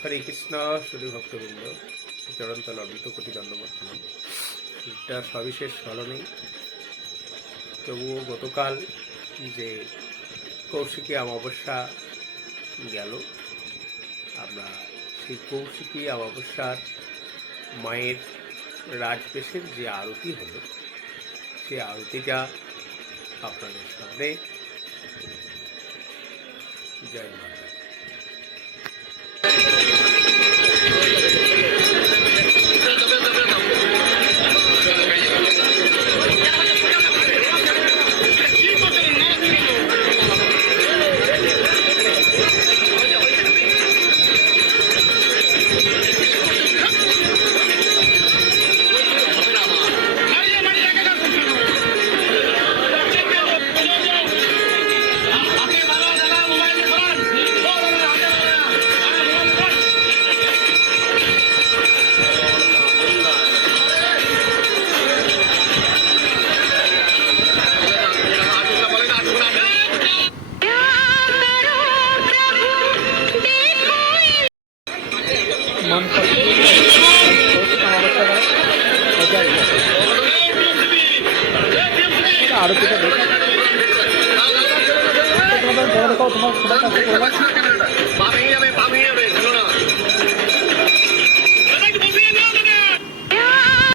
হরে কৃষ্ণ, শুধু ভক্তবৃন্দ চরণতল অমৃত কোটি দণ্ডবর্তমান এটা সবিশেষ স্মরণেই। তবুও গতকাল যে কৌশিকী অমাবস্যা গেল, আমরা সেই কৌশিকী অমাবস্যার মায়ের রাজবেশের যে আরতি হলো সেই আরতিটা আপনাদের সামনে। জয় মাতা। দি। আরতিটা দেখে বড় দেখো তোমার